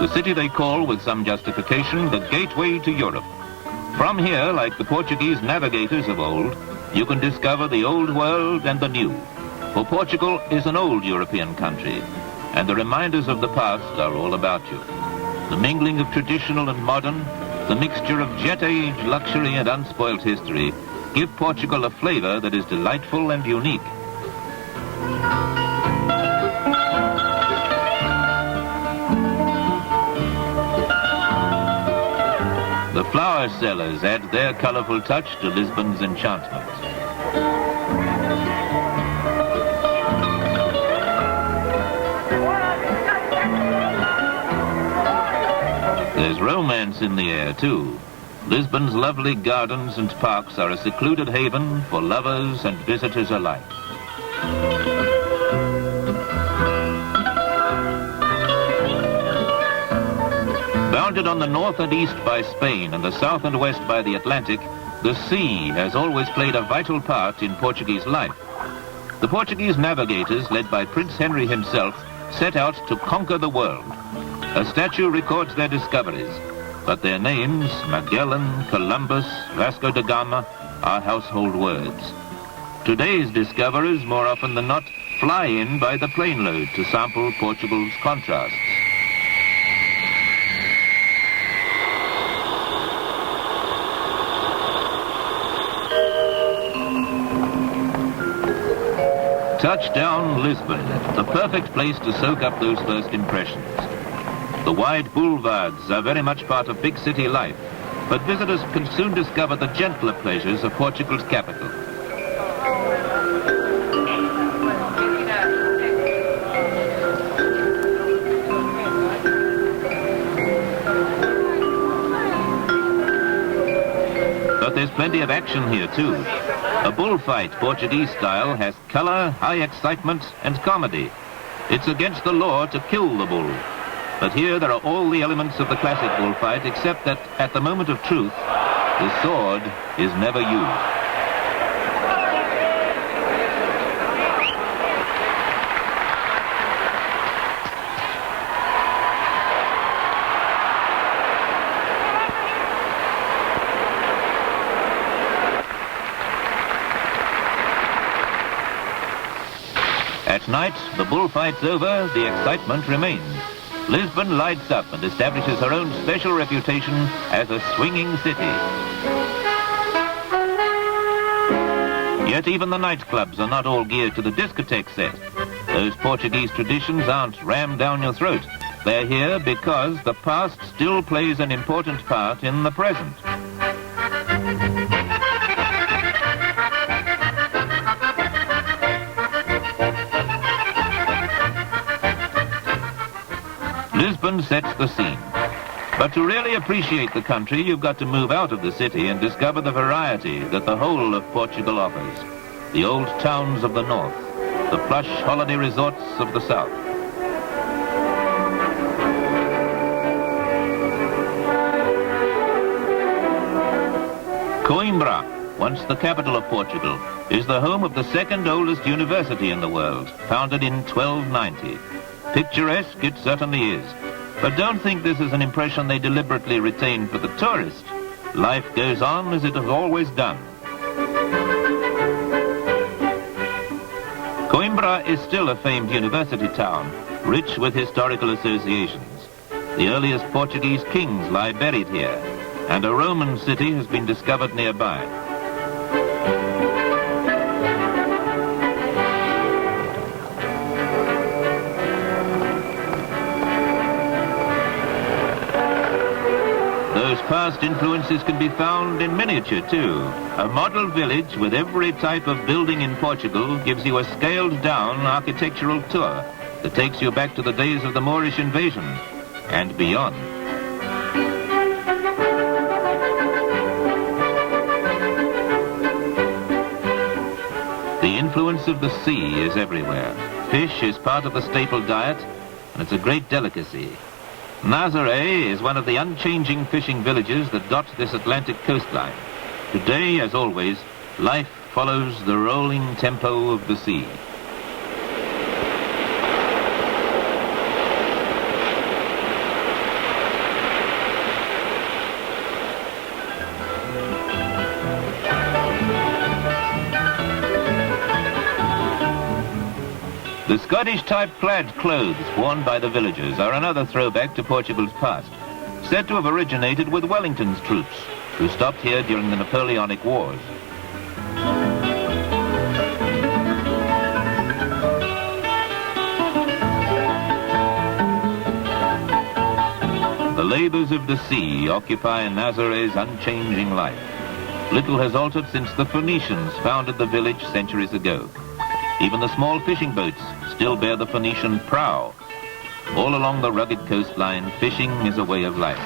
The city they call, with some justification, the gateway to Europe. From here, like the Portuguese navigators of old, you can discover the old world and the new. For Portugal is an old European country, and the reminders of the past are all about you. The mingling of traditional and modern, the mixture of jet age, luxury and unspoilt history, give Portugal a flavor that is delightful and unique. The flower sellers add their colorful touch to Lisbon's enchantment. There's romance in the air, too. Lisbon's lovely gardens and parks are a secluded haven for lovers and visitors alike. Bounded on the north and east by Spain and the south and west by the Atlantic, the sea has always played a vital part in Portuguese life. The Portuguese navigators, led by Prince Henry himself, set out to conquer the world. A statue records their discoveries, but their names, Magellan, Columbus, Vasco da Gama, are household words. Today's discoverers, more often than not, fly in by the plane load to sample Portugal's contrasts. Touchdown, Lisbon, the perfect place to soak up those first impressions. The wide boulevards are very much part of big city life, but visitors can soon discover the gentler pleasures of Portugal's capital. But there's plenty of action here, too. A bullfight, Portuguese style, has color, high excitement, and comedy. It's against the law to kill the bull. But here there are all the elements of the classic bullfight, except that at the moment of truth, the sword is never used. At night, the bullfight's over, the excitement remains. Lisbon lights up and establishes her own special reputation as a swinging city. Yet even the nightclubs are not all geared to the discotheque set. Those Portuguese traditions aren't rammed down your throat. They're here because the past still plays an important part in the present. Lisbon sets the scene. But to really appreciate the country, you've got to move out of the city and discover the variety that the whole of Portugal offers. The old towns of the north, the plush holiday resorts of the south. Coimbra, once the capital of Portugal, is the home of the second oldest university in the world, founded in 1290. Picturesque it certainly is, but don't think this is an impression they deliberately retain for the tourist. Life goes on as it has always done. Coimbra is still a famed university town, rich with historical associations. The earliest Portuguese kings lie buried here, and a Roman city has been discovered nearby. Those past influences can be found in miniature, too. A model village with every type of building in Portugal gives you a scaled-down architectural tour that takes you back to the days of the Moorish invasion and beyond. The influence of the sea is everywhere. Fish is part of the staple diet, and it's a great delicacy. Nazaré is one of the unchanging fishing villages that dot this Atlantic coastline. Today, as always, life follows the rolling tempo of the sea. The Scottish-type plaid clothes worn by the villagers are another throwback to Portugal's past, said to have originated with Wellington's troops, who stopped here during the Napoleonic Wars. The labors of the sea occupy Nazaret's unchanging life. Little has altered since the Phoenicians founded the village centuries ago. Even the small fishing boats still bear the Phoenician prow. All along the rugged coastline, fishing is a way of life.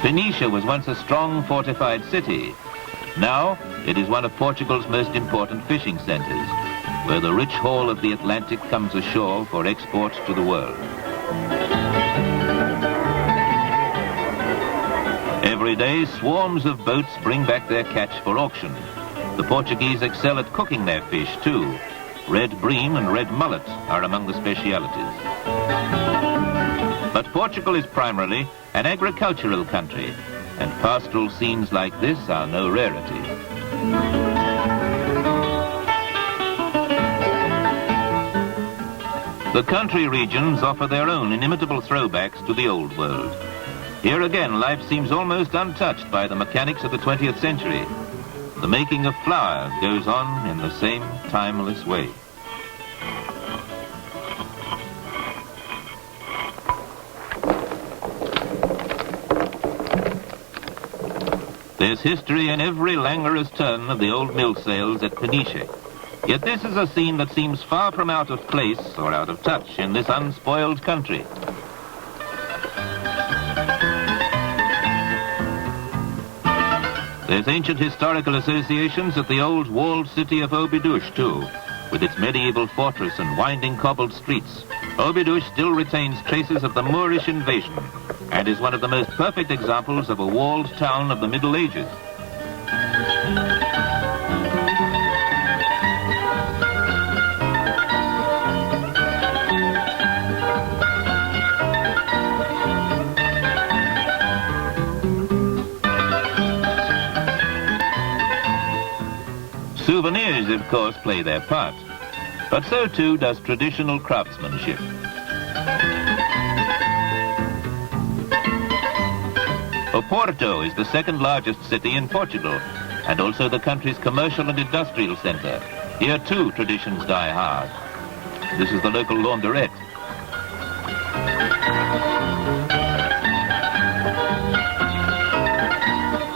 Phoenicia was once a strong fortified city. Now it is one of Portugal's most important fishing centers, where the rich haul of the Atlantic comes ashore for export to the world. Every day, swarms of boats bring back their catch for auction. The Portuguese excel at cooking their fish, too. Red bream and red mullet are among the specialities. But Portugal is primarily an agricultural country, and pastoral scenes like this are no rarity. The country regions offer their own inimitable throwbacks to the old world. Here again, life seems almost untouched by the mechanics of the 20th century. The making of flour goes on in the same timeless way. There's history in every languorous turn of the old mill sails at Phoenicia. Yet this is a scene that seems far from out of place or out of touch in this unspoiled country. There's ancient historical associations at the old walled city of Obidos, too. With its medieval fortress and winding cobbled streets, Obidos still retains traces of the Moorish invasion and is one of the most perfect examples of a walled town of the Middle Ages. Souvenirs, of course, play their part, but so too does traditional craftsmanship. Oporto is the second largest city in Portugal, and also the country's commercial and industrial center. Here too, traditions die hard. This is the local launderette.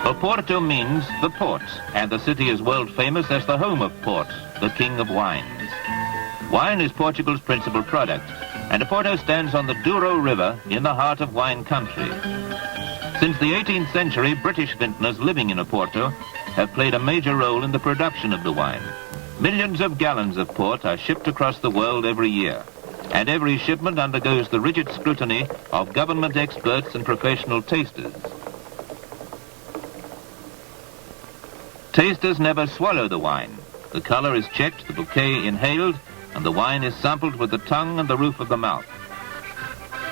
Oporto means the port, and the city is world famous as the home of port, the king of wines. Wine is Portugal's principal product, and Oporto stands on the Douro River in the heart of wine country. Since the 18th century, British vintners living in Oporto have played a major role in the production of the wine. Millions of gallons of port are shipped across the world every year, and every shipment undergoes the rigid scrutiny of government experts and professional tasters. Tasters never swallow the wine. The color is checked, the bouquet inhaled, and the wine is sampled with the tongue and the roof of the mouth.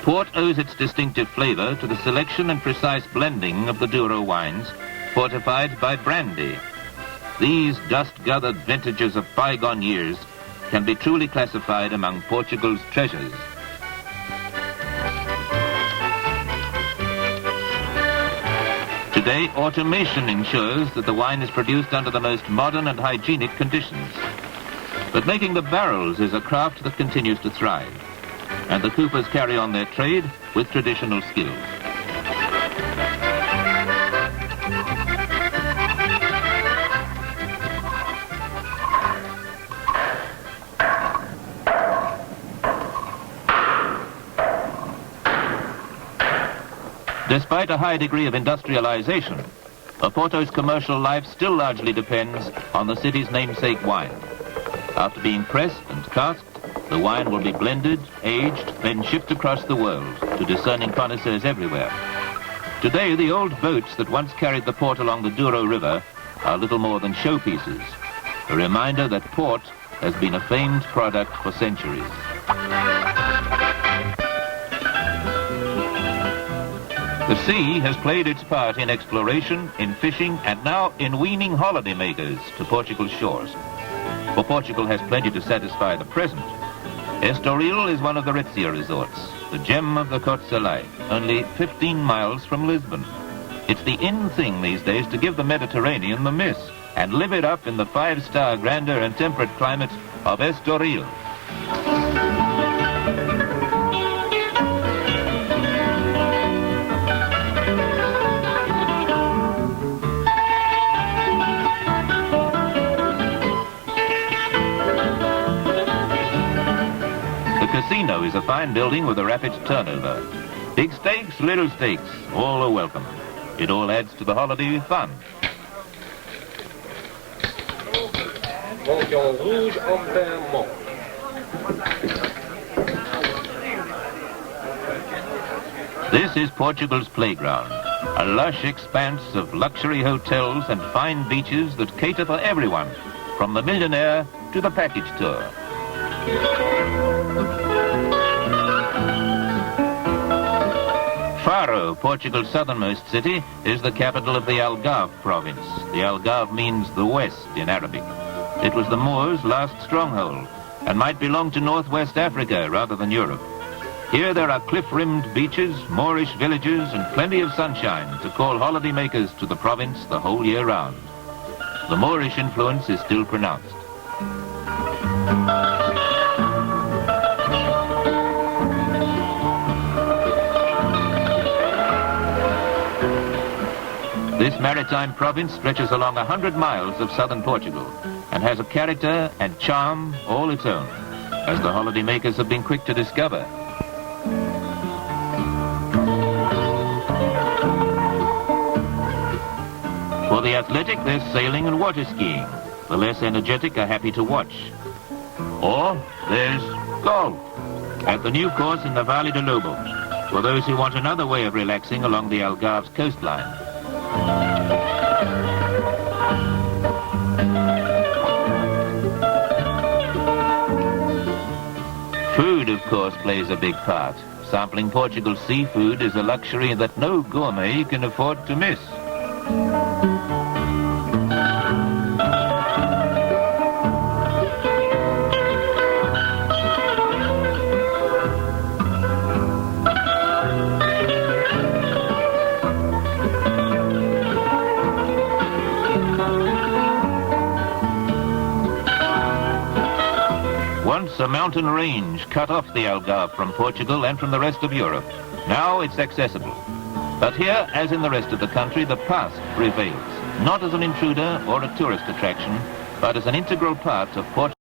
Port owes its distinctive flavor to the selection and precise blending of the Douro wines, fortified by brandy. These dust-gathered vintages of bygone years can be truly classified among Portugal's treasures. Today, automation ensures that the wine is produced under the most modern and hygienic conditions. But making the barrels is a craft that continues to thrive, and the coopers carry on their trade with traditional skills. Despite a high degree of industrialization, Oporto's commercial life still largely depends on the city's namesake wine. After being pressed and casked, the wine will be blended, aged, then shipped across the world to discerning connoisseurs everywhere. Today, the old boats that once carried the port along the Douro River are little more than showpieces, a reminder that port has been a famed product for centuries. The sea has played its part in exploration, in fishing, and now in weaning holidaymakers to Portugal's shores. For Portugal has plenty to satisfy the present. Estoril is one of the ritzier resorts, the gem of the Côte Soleil, only 15 miles from Lisbon. It's the in thing these days to give the Mediterranean the miss and live it up in the 5-star grandeur and temperate climate of Estoril. The casino is a fine building with a rapid turnover. Big stakes, little stakes, all are welcome. It all adds to the holiday fun. This is Portugal's playground, a lush expanse of luxury hotels and fine beaches that cater for everyone, from the millionaire to the package tour. Faro, Portugal's southernmost city, is the capital of the Algarve province. The Algarve means the west in Arabic. It was the Moors' last stronghold and might belong to northwest Africa rather than Europe. Here there are cliff-rimmed beaches, Moorish villages and plenty of sunshine to call holidaymakers to the province the whole year round. The Moorish influence is still pronounced. This maritime province stretches along 100 miles of southern Portugal and has a character and charm all its own, as the holidaymakers have been quick to discover. For the athletic, there's sailing and water skiing. The less energetic are happy to watch. Or there's golf at the new course in the Vale de Lobo, for those who want another way of relaxing along the Algarve's coastline. Food, of course, plays a big part. Sampling Portugal's seafood is a luxury that no gourmet can afford to miss. Once a mountain range cut off the Algarve from Portugal and from the rest of Europe. Now it's accessible. But here, as in the rest of the country, the past prevails, not as an intruder or a tourist attraction, but as an integral part of Portugal.